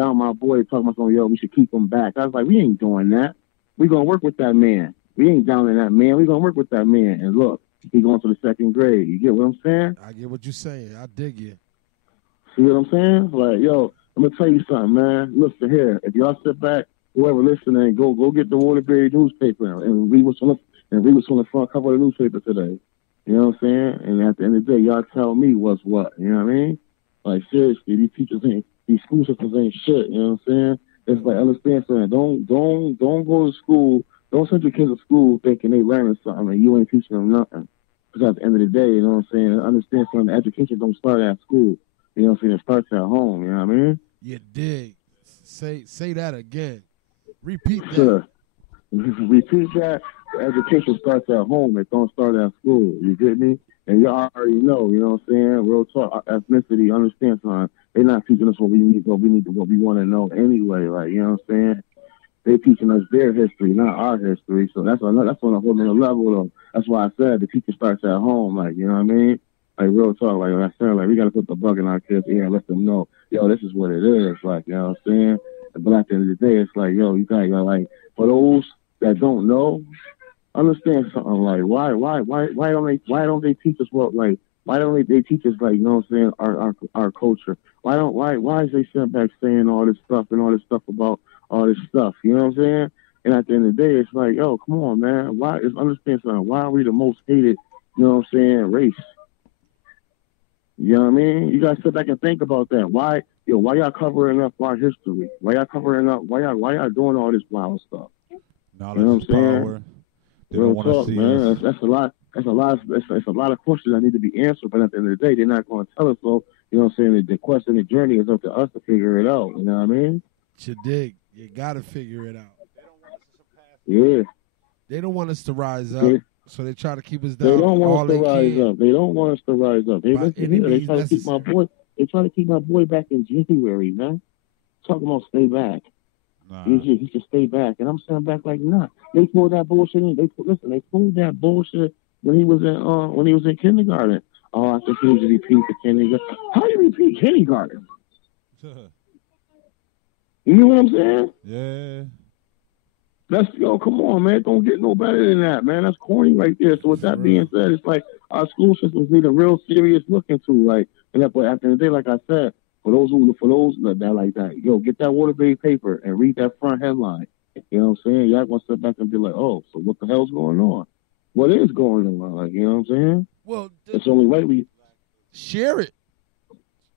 down my boy talking about something, yo, we should keep him back. I was like, we ain't doing that. We gonna work with that man. We ain't down in that man. We gonna work with that man. And look, he going to the second grade. You get what I'm saying? I get what you're saying. I dig you. See what I'm saying? Like, yo, I'm gonna tell you something, man. Listen here. If y'all sit back, whoever listening, go get the Waterbury newspaper and read what's on the front cover of the newspaper today. You know what I'm saying? And at the end of the day, y'all tell me what's what. You know what I mean? Like, seriously, these school systems ain't shit. You know what I'm saying? It's like, understand something. Don't go to school. Don't send your kids to school thinking they learning something and you ain't teaching them nothing. Because at the end of the day, you know what I'm saying? Understand something. Education don't start at school. You know what I'm saying? It starts at home. You know what I mean? You dig. Say that again. Repeat that. Sure. Repeat that. Education starts at home. It don't start at school. You get me? And y'all already know, you know what I'm saying? Real talk, ethnicity, understand something. They're not teaching us what we need, what we want to know anyway. Like, you know what I'm saying? They're teaching us their history, not our history. So that's on a whole other level, though. That's why I said the teacher starts at home. Like, you know what I mean? Like, real talk, like I said, like, we got to put the bug in our kids' ear and let them know, yo, this is what it is. Like, you know what I'm saying? But at the end of the day, it's like, yo, you got, like, for those that don't know, understand something. Like, why don't they teach us what, like, why don't they teach us, like, you know what I'm saying, our culture? Why is they sitting back saying all this stuff and all this stuff about all this stuff? You know what I'm saying? And at the end of the day, it's like, yo, come on, man. Understand something. Why are we the most hated, you know what I'm saying, race? You know what I mean? You guys sit back and think about that. Why y'all covering up our history? Why y'all covering up? Why y'all doing all this wild stuff? Knowledge you know what I'm saying? Power. They Real don't want to talk, see man. us. That's a lot. It's a lot of questions that need to be answered. But at the end of the day, they're not going to tell us. So you know what I'm saying? The question, the journey is up to us to figure it out. You know what I mean? You dig. You got to figure it out. Yeah. They don't want us to rise up. Yeah. So they try to keep us down. They don't want all us to rise up. They don't want us to rise up. They try to keep my boy. They try to keep my boy back in January, man. Talking about stay back. Nah. He should stay back, and I'm saying back like nah. They pulled that bullshit in. They pulled that bullshit when he was in kindergarten. Oh, I think he needs to repeat the kindergarten. How do you repeat kindergarten? You know what I'm saying? Yeah. Come on, man. Don't get no better than that, man. That's corny right there. So with that being said, it's like our school systems need a real serious look into, like, and that, but at the end of the day, like I said, for those that like that, yo, get that Waterbury paper and read that front headline. You know what I'm saying? Y'all gonna sit back and be like, oh, so what the hell's going on? What is going on? Like, you know what I'm saying? Well, it's only right we share it.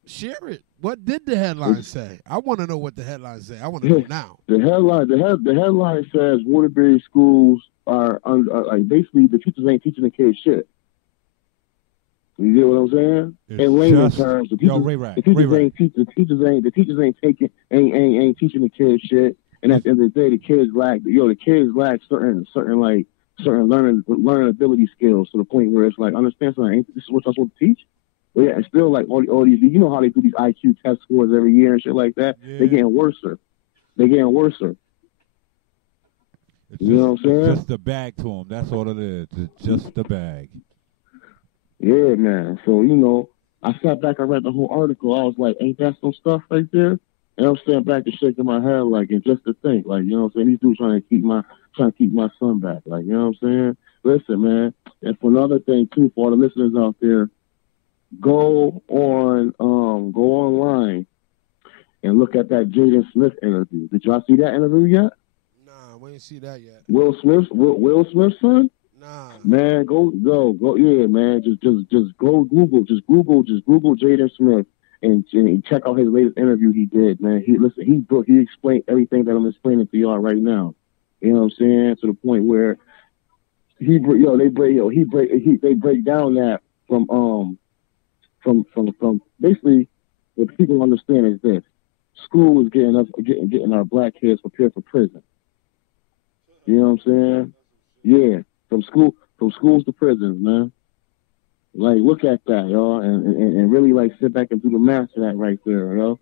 Share it. What did the headline say? I want to know what the headline say. I want to know now. The headline says Waterbury schools are like basically the teachers ain't teaching the kids shit. You get what I'm saying? In layman terms, the teachers ain't teaching the kids shit. And at the end of the day, the kids lack certain learning ability skills to the point where it's like, understand something, this is what you're supposed to teach. But yeah, it's still like all these, you know how they do these IQ test scores every year and shit like that. Yeah. They're getting worse. You know what I'm saying? It's just the bag to them. That's all it is. It's just the bag. Yeah, man. So, you know, I sat back, I read the whole article. I was like, ain't that some stuff right there? And I'm sitting back and shaking my head, like, and just to think, like, you know what I'm saying? These dudes trying to keep my son back. Like, you know what I'm saying? Listen, man. And for another thing, too, for all the listeners out there, go online and look at that Jaden Smith interview. Did y'all see that interview yet? Nah, we ain't see that yet. Will Smith's son? Nah. Man, go, yeah, man. Just go Google Jaden Smith and check out his latest interview he did, man. He explained everything that I'm explaining to y'all right now. You know what I'm saying? To the point where they break down that from basically what people understand is this: school is getting our black kids prepared for prison. You know what I'm saying? Yeah, from schools to prisons, man. Like, look at that, y'all, and really like sit back and do the math to that right there, yo.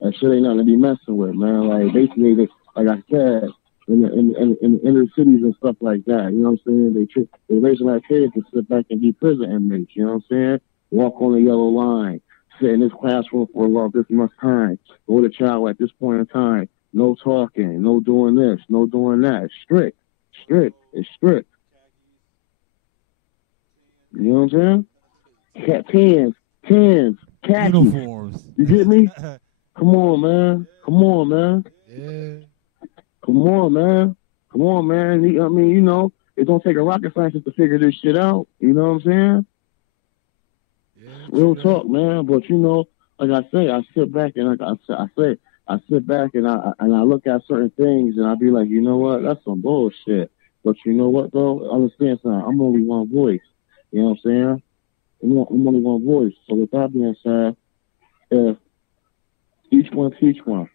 That shit ain't nothing to be messing with, man. Like, basically, like I said, in the inner cities and stuff like that, you know what I'm saying? They raising our kids to sit back and be prison inmates, you know what I'm saying? Walk on the yellow line, sit in this classroom for about this much time. Go to chow at this point in time. No talking. No doing this. No doing that. Strict. It's strict. You know what I'm saying? Tans, khakis. Uniforms. You get me? Come on, man. Yeah. Come on, man. I mean, you know, it don't take a rocket scientist to figure this shit out. You know what I'm saying? Yeah, real talk, man. But you know, like I say, I sit back and I sit back and I look at certain things and I be like, you know what, that's some bullshit. But you know what though? Understand something. I'm only one voice. You know what I'm saying? I'm only one voice. So with that being said, if each one teach one.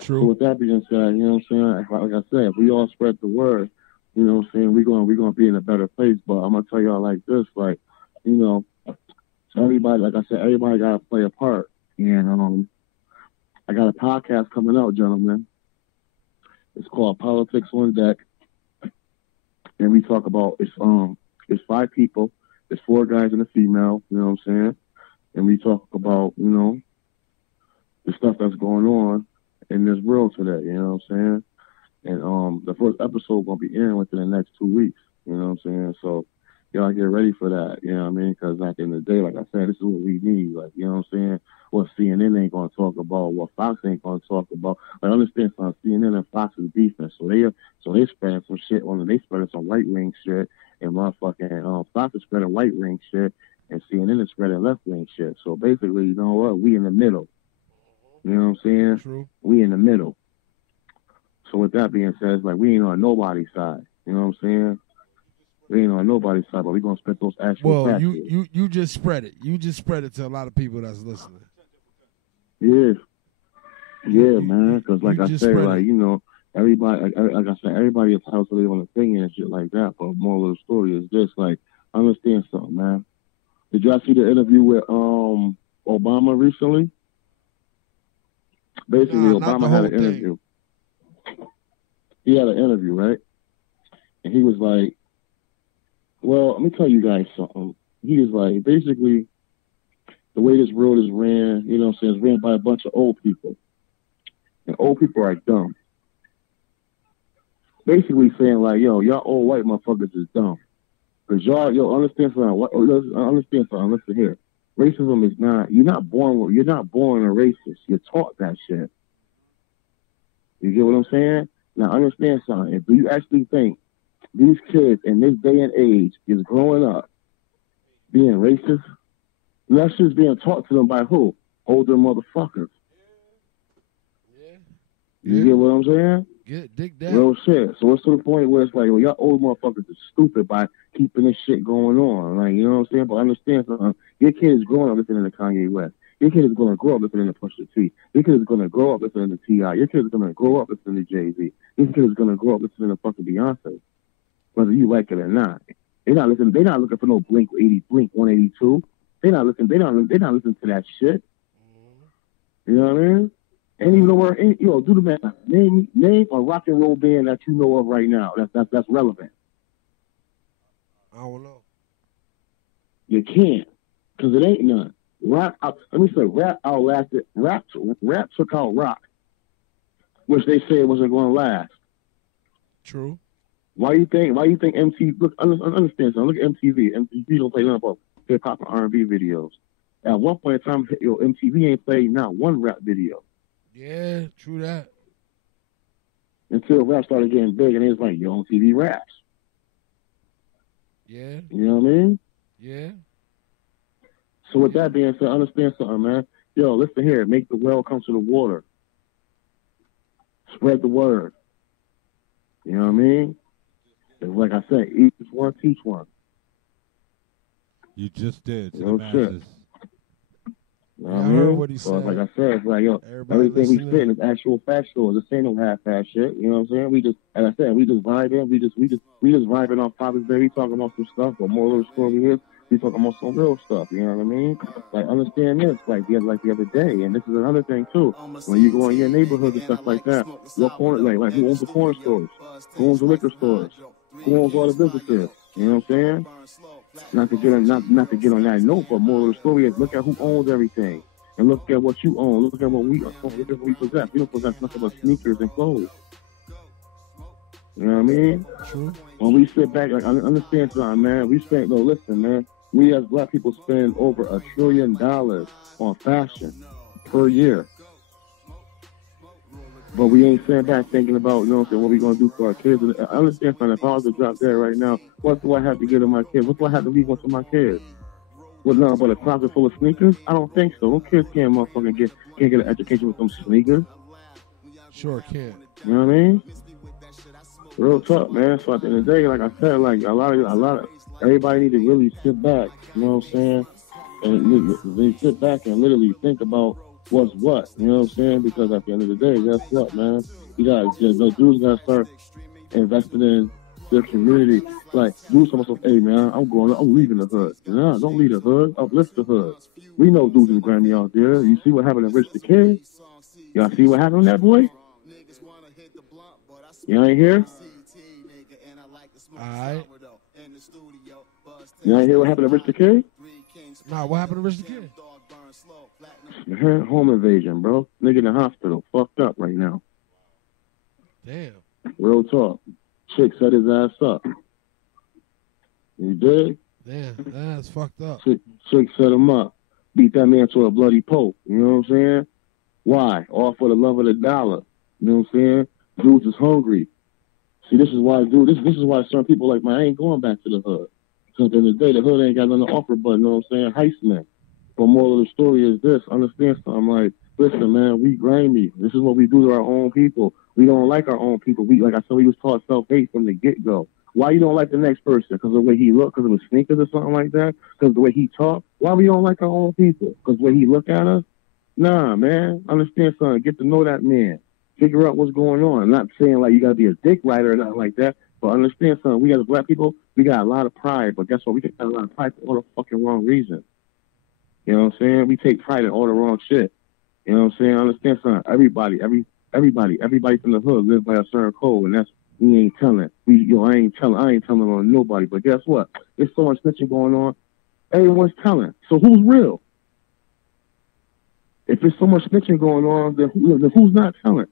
True. So with that being said, you know what I'm saying? Like I said, if we all spread the word, you know what I'm saying, we're gonna be in a better place. But I'm gonna tell y'all like this, like, you know, everybody, like I said, everybody gotta play a part. And I got a podcast coming out, gentlemen. It's called Politics on Deck. And we talk about it's 5 people, it's 4 guys and a female, you know what I'm saying? And we talk about, you know, the stuff that's going on in this world today, you know what I'm saying? And the first episode gonna be airing within the next 2 weeks, you know what I'm saying? So y'all get ready for that, you know what I mean? Because at the end of the day, like I said, this is what we need, like, you know what I'm saying? What CNN ain't gonna talk about, what Fox ain't gonna talk about. Like, understand something, CNN and Fox is beefing, so they spreading some shit on, they spreading some right wing shit, and motherfucking Fox is spreading right wing shit, and CNN is spreading left wing shit. So basically, you know what? We in the middle. You know what I'm saying? True. We in the middle. So with that being said, it's like we ain't on nobody's side. You know what I'm saying? We ain't on nobody's side, but we gonna spit those actual facts. You just spread it. You just spread it to a lot of people that's listening. Yeah, man. Because like I say, like, you know, everybody, like I said, everybody entitled to their own opinion and shit like that. But moral of the story is this: like, understand something, man. Did y'all see the interview with Obama recently? Basically, Obama had an interview. He had an interview, right? And he was like, well, let me tell you guys something. He was like, basically, the way this world is ran, you know what I'm saying, is ran by a bunch of old people. And old people are dumb. Basically saying, like, yo, y'all old white motherfuckers is dumb. Because y'all, understand something. Listen here. Racism is not, you're not born a racist. You're taught that shit. You get what I'm saying? Now, understand something. Do you actually think these kids in this day and age is growing up being racist? That's just being taught to them by who? Older motherfuckers. Yeah. You get what I'm saying? Dig that. Real shit. So it's to the point where it's like, well, y'all old motherfuckers are stupid by keeping this shit going on. Like, you know what I'm saying? But understand something. Your kid is growing up listening to Kanye West. Your kid is going to grow up listening to Pusha T. Your kid is going to grow up listening to T.I. Your kid is going to grow up listening to Jay-Z. Your kid is going to grow up listening to fucking Beyonce. Whether you like it or not. They're not looking for no Blink 182. They're not listening to that shit. You know what I mean? And even though do the math. Name a rock and roll band that you know of right now that's relevant. I don't know. You can't, because it ain't none. Rap took out rock, which they said wasn't going to last. True. Why you think MTV? Look, understand something. Look at MTV. MTV don't play nothing about hip hop and R&B videos. At one point in time, MTV ain't played not one rap video. Yeah, true that. Until rap started getting big, and it was like, yo, on TV raps. Yeah. You know what I mean? Yeah. So with that being said, understand something, man. Yo, listen here. Make the well come to the water. Spread the word. You know what I mean? It's like I said, each one, teach one. You just did to Real the masses. shit. You know Yeah, what I I mean? heard what he said. Like I said, it's like, yo, everything we spitting is actual factual. This ain't no half-ass shit. You know what I'm saying? We just, as I said, we just vibing. We just vibing on Father's Day. We talking about some stuff, but more of the story is we talking about some real stuff. You know what I mean? Like, understand this, like the other day, and this is another thing too. When you go in your neighborhood and stuff like that, what corner, like who owns the corner stores? Who owns the liquor stores? Who owns all the businesses? You know what I'm saying? Not to get on that note, but moral of the story is look at who owns everything. And look at what you own. Look at what we own. Look at what we possess. We don't possess nothing but sneakers and clothes. You know what I mean? True. When we sit back, like, I understand something, man. Listen, man. We as black people spend over $1 trillion on fashion per year. But we ain't sitting back thinking about, you know what I'm saying, what we going to do for our kids. And I understand something. If I was to drop there right now, what do I have to give to my kids? What do I have to leave on to my kids? What, no, but a closet full of sneakers? I don't think so. Those kids can't get an education with some sneakers. Sure can. You know what I mean? Real talk, man. So at the end of the day, like I said, like a lot of everybody need to really sit back. You know what I'm saying? And they sit back and literally think about what's what. You know what I'm saying? Because at the end of the day, guess what, man? You guys, those dudes gotta start investing in their community. Like, do something. Hey, man, I'm leaving the hood. Nah, don't leave the hood. Uplift the hood. We know dudes and Grammy out there. You see what happened to Rich the Kid? Y'all see what happened to that boy? You ain't here? Alright. You ain't hear what happened to Rich the Kid? Nah, what happened to Rich the Kid? Home invasion, bro. Nigga in the hospital. Fucked up right now. Damn. Real talk. Chick set his ass up. You dig? Damn, that's fucked up. Chick set him up. Beat that man to a bloody pulp. You know what I'm saying? Why? All for the love of the dollar. You know what I'm saying? Dudes is hungry. See, this is why, dude, this is why certain people like, man, I ain't going back to the hood. Because at the end of the day, the hood ain't got nothing to offer but, you know what I'm saying, heistmen. But moral of the story is this. Understand something? Like, listen, man, we grimy. This is what we do to our own people. We don't like our own people. Like I said, we was taught self-hate from the get-go. Why you don't like the next person? Because of the way he look? Because of his sneakers or something like that? Because of the way he talk? Why we don't like our own people? Because the way he look at us? Nah, man. Understand something. Get to know that man. Figure out what's going on. I'm not saying like you got to be a dick rider or nothing like that, but understand something. We as black people, we got a lot of pride, but guess what? We got a lot of pride for all the fucking wrong reasons. You know what I'm saying? We take pride in all the wrong shit. You know what I'm saying? Understand something. Everybody from the hood lives by a certain code, and that's we ain't telling. I ain't telling on nobody. But guess what? There's so much snitching going on. Everyone's telling. So who's real? If there's so much snitching going on, then who's not telling?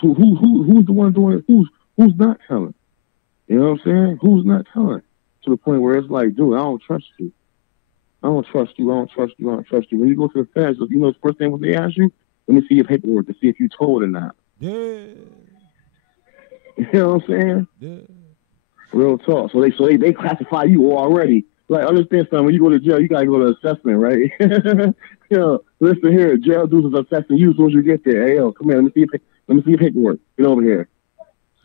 So who's the one doing it? Who's not telling? You know what I'm saying? Who's not telling? To the point where it's like, dude, I don't trust you. I don't trust you. When you go to the feds, you know the first thing when they ask you, let me see your paperwork to see if you told or not. Yeah. You know what I'm saying? Yeah. Real talk. So they classify you already. Like, understand something. When you go to jail, you gotta go to assessment, right? Yo, listen here. Jail dudes is assessing you as soon as you get there. Hey, yo, come here. Let me see your paperwork. Get over here.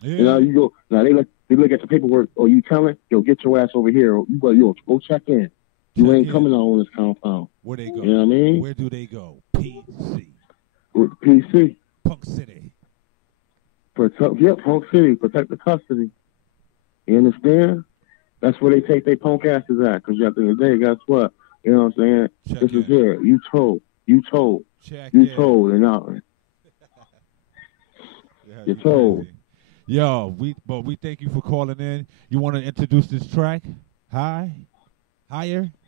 Yeah. You know, you go. Now they look at the paperwork. Oh, you telling? Yo, get your ass over here. Yo, go check in. You ain't coming out on this compound. Where they go? You know what I mean? Where do they go? PC. PC. Punk City. Punk City. Protect the custody. You understand? That's where they take their punk asses at. Because at the end of the day, guess what? You know what I'm saying? This is here. You told. Check you in. told. And now. You're told. Yo, we thank you for calling in. You want to introduce this track? Higher?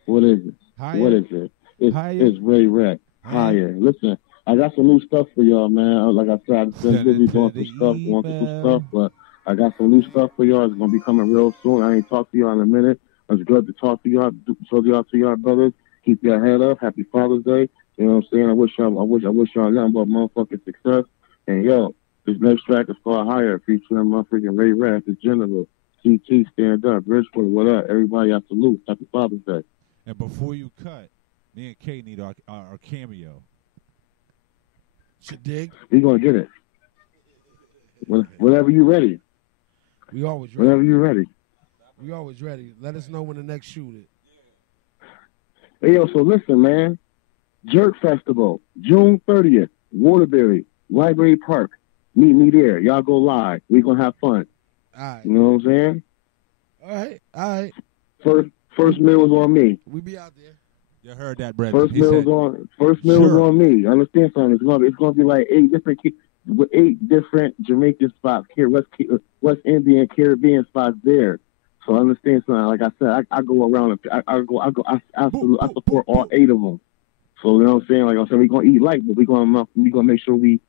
What is it? Higher? What is it? It's Ray Rec. Higher. Listen, I got some new stuff for y'all, man. Like I said, I've been busy doing some stuff, but I got some new stuff for y'all. It's gonna be coming real soon. I ain't talked to y'all in a minute. It's good to talk to y'all. Show y'all to y'all brothers. Keep your head up. Happy Father's Day. You know what I'm saying? I wish y'all nothing but motherfucking success. And yo, this next track is called Higher, featuring my freaking Ray Rec, the General. CT, stand up. Bridgeport, what up? Everybody, I salute. Happy Father's Day. And before you cut, me and Kay need our cameo. Should dig? We gonna get it. Whenever you ready. We always ready. Whenever you ready. We always ready. Let us know when the next shoot is. Hey, yo, so listen, man. Jerk Festival, June 30th, Waterbury, Library Park. Meet me there. Y'all go live. We gonna have fun. All right. You know what I'm saying? All right. First meal was on me. We be out there. You heard that, Brett. First meal was on me. Understand something? It's gonna be like 8 different Jamaican spots here, West Indian, Caribbean spots there. So I understand something. Like I said, I go around. I support all 8 of them. So you know what I'm saying. Like I said, we gonna eat light, but we gonna make sure we